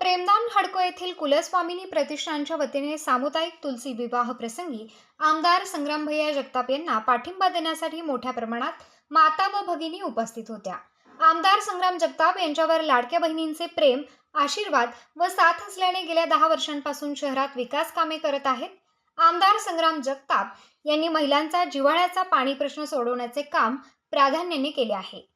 प्रेमदान हडको येथील कुलस्वामिनी प्रतिष्ठानच्या वतीने सामुदायिक तुलसी विवाह प्रसंगी आमदार संग्रामभैया जगताप यांना पाठिंबा देण्यासाठी मोठ्या प्रमाणात माता व भगिनी उपस्थित होत्या। आमदार संग्राम जगताप यांच्यावर लाडक्या बहिणींचे प्रेम, आशीर्वाद व साथ असल्याने गेल्या 10 वर्षांपासून शहरात विकास कामे करत आहेत। आमदार संग्राम जगताप यांनी महिलांचा जिव्हाळ्याचा पाणी प्रश्न सोडवण्याचे काम प्राधान्याने केले आहे।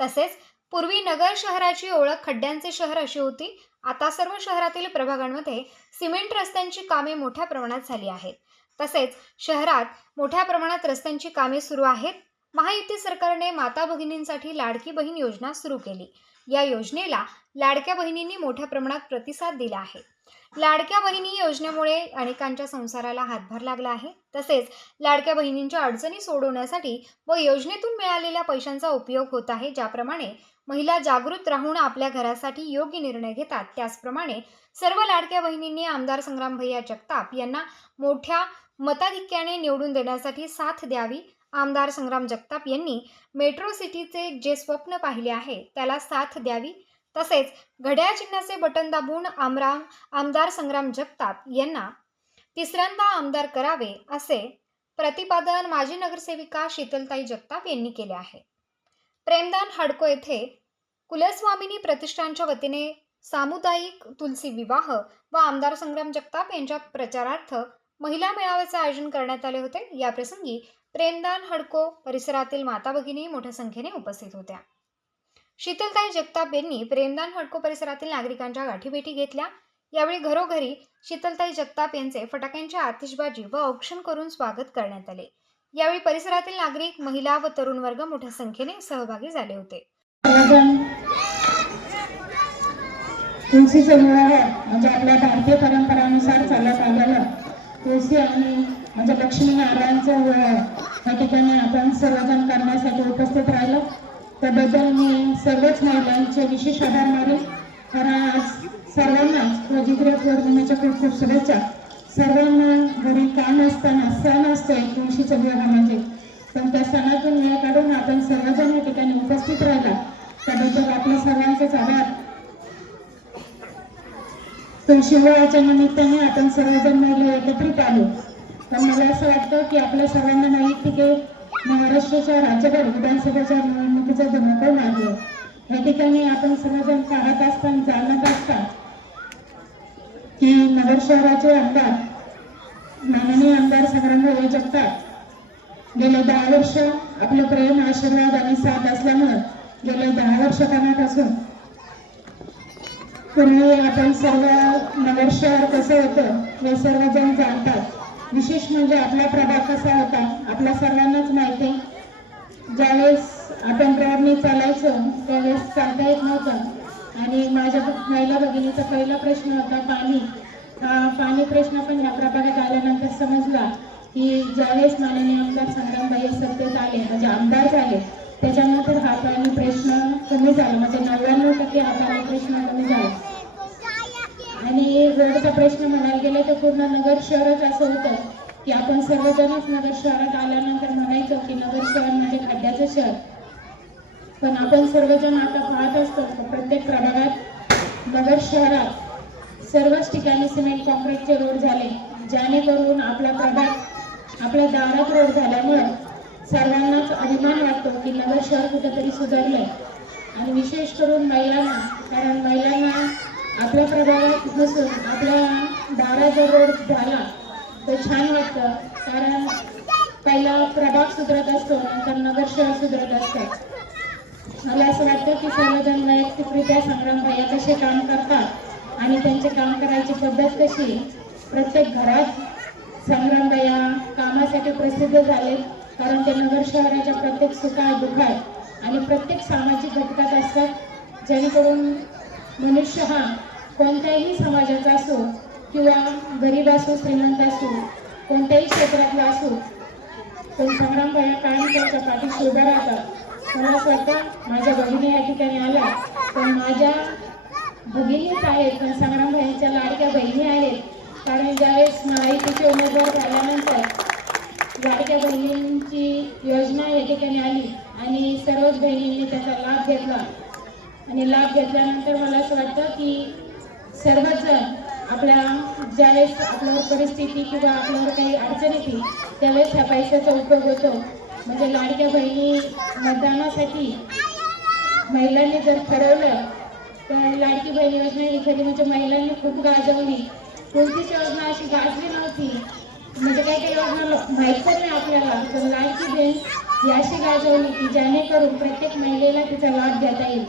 तसेच पूर्वी नगर शहराची ओळख खड्ड्यांचे शहर अशी होती। आता सर्व शहरातील प्रभागांमध्ये सिमेंट रस्त्यांची कामे मोठ्या प्रमाणात झाली आहेत। तसेच शहरात मोठ्या प्रमाणात रस्त्यांची कामे सुरू आहेत। महायुती सरकारने माता भगिनींसाठी लाडकी बहीण योजना सुरू केली। या योजनेला लाडक्या बहिणींनी मोठ्या प्रमाणात प्रतिसाद दिला आहे। लाडक्या बहिणी योजनेमुळे अनेकांच्या संसाराला हातभार लागला आहे। तसेच लाडक्या बहिणींच्या अडचणी सोडवण्यासाठी व योजनेतून मिळालेल्या पैशांचा उपयोग होत आहे। ज्याप्रमाणे महिला जागृत राहून आपल्या घरासाठी योग्य निर्णय घेतात, त्याचप्रमाणे सर्व लाडक्या बहिणींनी आमदार संग्रामभैया जगताप यांना मोठ्या मताधिक्याने निवडून देण्यासाठी साथ द्यावी। आमदार संग्राम जगताप यांनी मेट्रो सिटीचे जे स्वप्न पाहिले आहे त्याला साथ द्यावी। तसेच घड्याळ चिन्हाचे बटन दाबून आमदार संग्राम जगताप यांना तिसऱ्यांदा आमदार करावे असे प्रतिपादन माजी नगरसेविका शीतलताई जगताप यांनी केले आहे। प्रेमदान हडको येथे कुलस्वामिनी प्रतिष्ठानच्या वतीने सामुदायिक तुलसी विवाह व आमदार संग्राम जगताप यांच्या प्रचारार्थ महिला मेळाव्याचे आयोजन करण्यात आले होते। या प्रसंगी प्रेमदान हडको परिसरातील माता भगिनी मोठ्या संख्येने उपस्थित होत्या। शीतलताई जगताप यांनी प्रेमदान हडको परिसरातील नागरिकांच्या गाठीभेटी घेतल्या। यावेळी घरोघरी शीतलताई जगताप यांचे फटाक्यांची आतिषबाजी व औक्षण करून स्वागत करण्यात आले। यावेळी परिसरातील नागरिक, महिला व तरुण वर्ग मोठ्या संख्येने सहभागी झाले होते। तुळशीचा विवाह म्हणजे आपल्या भारतीय परंपरानुसार चालत आलेला तुळशी आणि म्हणजे लक्ष्मी नारायणचं या ठिकाणी आपण सर्वजण करण्यासाठी उपस्थित राहिलो। त्याबद्दल मी सर्वच महिलांचे विशेष आभार मानेन। कारण आज सर्वांनाच प्रजिग्रह पौर्णिमेच्या खूप खूप शुभेच्छा। सर्वांना घरी काम असताना सण असतोय तुळशीचा विवाह म्हणजे, पण त्या सणातून वेळ काढून आपण सर्वजण या ठिकाणी उपस्थित राहिला त्याबद्दल आपल्या सर्वांचेच आभार। तुळशी विवाहाच्या निमित्ताने आपण सर्वजण महिला एकत्रित आलो। पण मला असं वाटतं की आपल्या सर्वांना माहिती की महाराष्ट्राच्या राज्यभर विधानसभेच्या निवडणुकीचा धुमाकूळ मारला। या ठिकाणी आपण सर्वजण पाहत असताना जाणत असता की नगर शहराचे आमदार माननीय आमदार संग्रामभैया जगताप गेले 10 वर्ष आपलं प्रेम, आशीर्वाद आणि साथ असल्यामुळे गेले 10 वर्षापासून पूर्वी आपण सर्व नगर शहर कसं होतं हे सर्वजण जाणतात। विशेष म्हणजे आपला प्रभाग कसा होता आपल्या सर्वांनाच माहिती आहे। ज्यावेळेस आपण रोडने चालायचो त्यावेळेस चालता येत नव्हतं आणि माझ्या महिला भगिनीचा पहिला प्रश्न होता पाणी। हा पाणी प्रश्न पण या प्रभागात आल्यानंतर समजला की ज्यावेळेस माननीय आमदार संग्रामभैया सत्तेत आले म्हणजे आमदार झाले त्याच्यानंतर हा पाणी प्रश्न कमी झाला, म्हणजे 99% हा पाणी प्रश्न कमी झाला। आणि रोडचा प्रश्न म्हणायला गेले तर पूर्ण नगर शहरच असं होतं की आपण सर्वजणच नगर शहरात आल्यानंतर म्हणायचो की नगर शहर म्हणजे खड्ड्याचं शहर। पण आपण सर्वजण आता पाहत असतो प्रत्येक प्रभागात नगर शहरात सर्वच ठिकाणी सिमेंट कॉन्क्रीटचे रोड झाले, जेणेकरून आपला प्रभाग आपल्या दारात रोड झाल्यामुळे सर्वांनाच अभिमान वाटतो की नगर शहर कुठेतरी सुधारलंय। आणि विशेष करून महिलांना, कारण महिलांना आपल्या प्रभागात नसून आपल्या दारात जर रोड झाला तर छान वाटतं, कारण पहिला प्रभाग सुधारत असतो नंतर नगर शहर सुधारत असतं। मला असं वाटतं की सर्वजण वैयक्तिकरित्या संग्रामभैया कसे काम करतात आणि त्यांचे काम करायची पद्धत कशी, प्रत्येक घरात संग्रामभैया कामासाठी प्रसिद्ध झाले। कारण ते नगर शहराच्या प्रत्येक सुखात दुःखात आणि प्रत्येक सामाजिक घटकात असतात, जेणेकरून मनुष्य हा कोणत्याही समाजाचा असो किंवा गरीब असो, श्रीमंत असो, कोणत्याही क्षेत्रातला असो, पण संग्राम भैया कायम त्यांच्या पाठीशी उभा राहतात. मला असं वाटतं माझ्या भगिनी या ठिकाणी आल्या, पण माझ्या भगिनीच आहेत, पण संग्राम भैयांच्या लाडक्या बहिणी आहेत. कारण ज्यावेळेस महायुतीचे उमेदवार झाल्यानंतर लाडक्या बहिणींची योजना या ठिकाणी आली आणि सर्वच बहिणींनी त्याचा लाभ घेतला. आणि लाभ घेतल्यानंतर मला असं वाटतं की सर्वच जण आपल्या ज्यावेळेस आपल्यावर परिस्थिती किंवा आपल्यावर काही अडचण येते त्यावेळेस ह्या पैशाचा उपयोग होतो. म्हणजे लाडक्या बहिणी मतदानासाठी महिलांनी जर ठरवलं तर लाडकी बहीण योजना ही खरी म्हणजे महिलांनी खूप गाजवली. कोणतीच योजना अशी गाजली नव्हती. म्हणजे काही काही योजना माहीत पण नाही आपल्याला, पण लाडकी बहीण ही अशी गाजवली की जेणेकरून प्रत्येक महिलेला तिचा लाभ घेता येईल.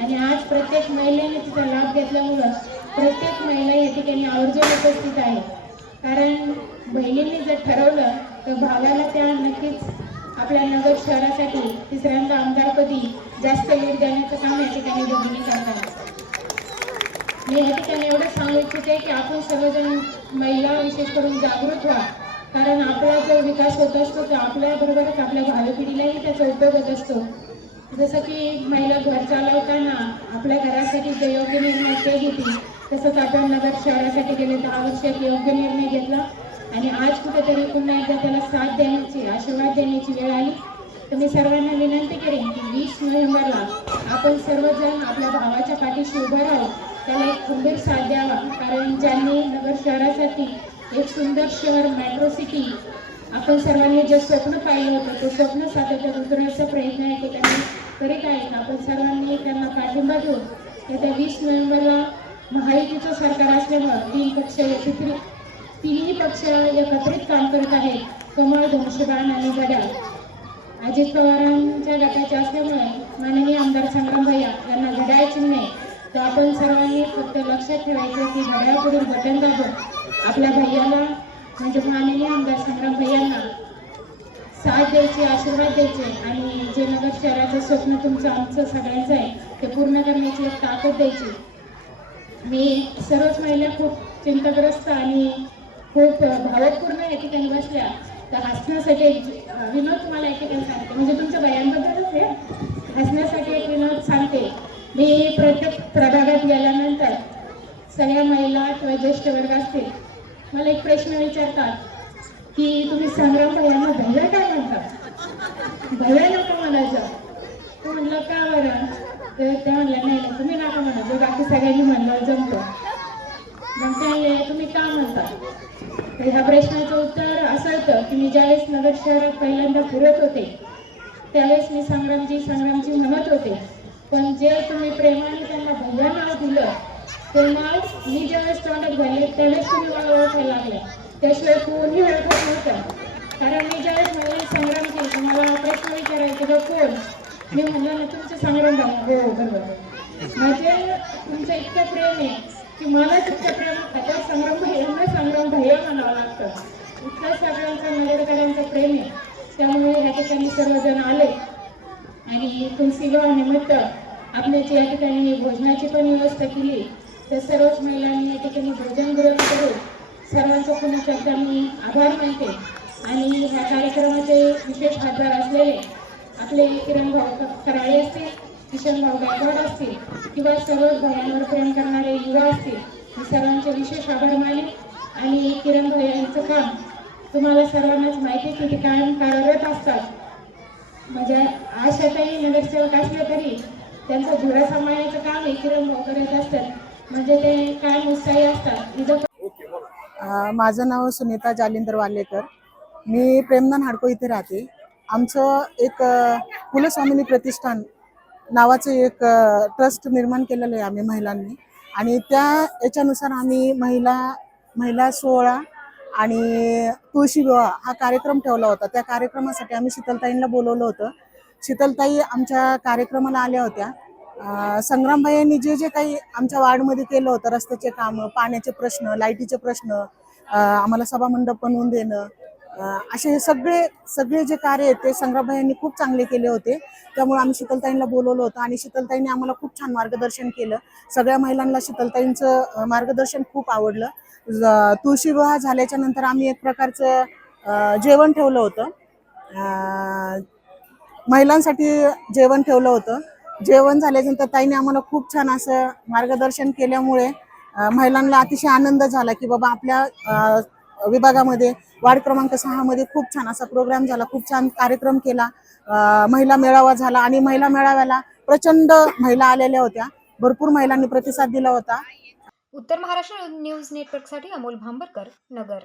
आणि आज प्रत्येक महिलेने तिचा लाभ घेतल्यामुळं प्रत्येक महिला या ठिकाणी आवर्जून उपस्थित आहे. कारण बहिणींनी जर ठरवलं तर भावाला त्या नक्कीच आपल्या नगर शहरासाठी तिसऱ्यांदा आमदारपदी जास्त लीड देण्याचं काम या ठिकाणी बहिणी करतात. मी या ठिकाणी एवढं सांगू इच्छिते की आपण सर्वजण महिला विशेष करून जागृत व्हा. कारण आपला जो विकास होत असतो तो आपल्याबरोबरच आपल्या भावी पिढीलाही त्याचा उपयोग होत असतो. जसं की महिला घर चालवताना आपल्या घरासाठी जे योग्य निर्णय ते घेतील, तसंच आपण नगर शहरासाठी गेले 10 वर्ष एक योग्य निर्णय घेतला आणि आज कुठेतरी पुन्हा एकदा त्याला साथ देण्याची, आशीर्वाद देण्याची वेळ आली. तर मी सर्वांना विनंती करेन की 20 नोव्हेंबरला आपण सर्वजण आपल्या भावाच्या पाठीशी उभं राहू, त्याला एक खंबीर साथ द्यावा. कारण ज्यांनी नगर शहरासाठी एक सुंदर शहर मेट्रो सिटी आपण सर्वांनी जे स्वप्न पाहिलं होतं ते स्वप्न सातत्यात उतरवण्याचा प्रयत्न आहे तो त्यांनी करीत आहेत. आपण सर्वांनी त्यांना पाठिंबा देऊन येत्या 20 नोव्हेंबरला महायुतीचं सरकार असल्यामुळं तिन्ही पक्ष एकत्रित काम करत आहेत. कमळ, धनुष्यबाण आणि घड्याळ अजित पवारांच्या गटाचे असल्यामुळे माननीय आमदार संग्राम भैया यांना घड्याळ चिन्ह आहे. तर आपण सर्वांनी फक्त लक्षात ठेवायचं की घड्याळपुढील बटन दाबून आपल्या भैयाला म्हणजे माननीय आमदार संग्राम भैयांना साथ द्यायची, आशीर्वाद द्यायचे आणि जे नगर शहराचं स्वप्न तुमचं आमचं सगळ्यांचं आहे ते पूर्ण करण्याची एक ताकद द्यायची. मी सर्वच महिला खूप चिंताग्रस्त आणि खूप भावपूर्ण या ठिकाणी बसल्या. तर हसण्यासाठी एक विनोद तुम्हाला या ठिकाणी सांगते, म्हणजे तुमच्या बायांबद्दलच आहे. हसण्यासाठी एक विनोद सांगते. मी प्रत्येक प्रभागात गेल्यानंतर सगळ्या महिला किंवा ज्येष्ठ वर्ग असतील मला एक प्रश्न विचारतात की तुम्ही संग्राम भैयांना भैया काय म्हणतात? भैया नका म्हणायचं. तू म्हणलं का बरं? तर त्या म्हणल्या नाही नाही तुम्ही नका म्हणायचं, बाकी सगळ्यांनी म्हणलं जमतो. मग काय तुम्ही का म्हणता? तर ह्या प्रश्नाचं उत्तर असं होतं की मी ज्यावेळेस नगर शहरात पहिल्यांदा फिरत होते त्यावेळेस मी संग्रामजी म्हणत होते, पण जे तुम्ही प्रेमाने त्यांना भैया नाव दिलं ते नाव मी ज्यावेळेस तोंडात घाले त्यावेळेस तुम्ही मला ओळखायला लागले, त्याशिवाय कोणी ओळखत नव्हतं. कारण मी ज्यावेळेस म्हणले संग्रामजी तुम्हाला प्रश्न विचारायचे तर कोण? मी म्हणलं ना तुमचं संग्राम भाऊ. हो बरोबर. म्हणजे तुमचं इतकं प्रेम आहे की मला तुमच्या प्रेमाखातर संग्राम भैयांना संग्राम भैया म्हणावं लागतं. इतकं सगळ्यांचं नगरकरांचं प्रेम आहे. त्यामुळे ह्या ठिकाणी सर्वजण आले आणि तुलसी विवाहानिमित्त आपल्याची या ठिकाणी भोजनाची पण व्यवस्था केली. तर सर्वच महिलांनी या ठिकाणी भोजन ग्रहण करून सर्वांचा पुन्हा एकदा मी आभार मानते. आणि ह्या कार्यक्रमाचे विशेष हातभार असलेले आपले किरण भाऊ कराळे असतील, किशन भाऊ गायकवाड असतील किंवा सर्व भयांवर प्रेम करणारे युवा असतील, मी सर्वांचे विशेष आभार माने. आणि किरण भाऊ यांचं काम तुम्हाला सर्वांनाच माहिती आहे की ते कायम कार्यरत असतात. म्हणजे आशाताई नगरसेवक असल्या तरी त्यांचं धुरा सांभाळण्याचं काम हे किरण भाऊ करत असतात. म्हणजे ते कायम उत्साही असतात. माझं नाव सुनीता जालिंदर वालेकर. मी प्रेमदान हाडको इथे राहते. आमचं एक कुलस्वामिनी प्रतिष्ठान नावाचं एक ट्रस्ट निर्माण केलेलं आहे आम्ही महिलांनी. आणि त्या याच्यानुसार आम्ही महिला सोहळा आणि तुळशी विवाह हा कार्यक्रम ठेवला होता. त्या कार्यक्रमासाठी आम्ही शीतलताईंना बोलवलं होतं. शीतलताई आमच्या कार्यक्रमाला आल्या होत्या. संग्राम भैयांनी जे जे काही आमच्या वार्डमध्ये केलं होतं, रस्त्याचे कामं, पाण्याचे प्रश्न, लाईटीचे प्रश्न, आम्हाला सभामंडप बनवून देणं, असे हे सगळे जे कार्य आहेत ते संग्राम भैयांनी खूप चांगले केले होते. त्यामुळे आम्ही शीतलताईंना बोलवलं होतं आणि शीतलताईंनी आम्हाला खूप छान मार्गदर्शन केलं. सगळ्या महिलांना शीतलताईंचं मार्गदर्शन खूप आवडलं. तुळशी विवाह झाल्याच्या नंतर आम्ही एक प्रकारचं जेवण ठेवलं होतं. महिलांसाठी जेवण ठेवलं होतं. जेवण झाल्यानंतर ताईने आम्हाला खूप छान असं मार्गदर्शन केल्यामुळे महिलांना अतिशय आनंद झाला की बाबा आपल्या विभागामध्ये वार्ड क्रमांक 6 मध्ये खूप छान असा प्रोग्राम झाला, खूप छान कार्यक्रम केला. महिला मेळावा झाला आणि महिला मेळाव्याला प्रचंड महिला आलेल्या होत्या. भरपूर महिलांनी प्रतिसाद दिला होता. उत्तर महाराष्ट्र न्यूज नेटवर्कसाठी अमोल भांबरकर, नगर.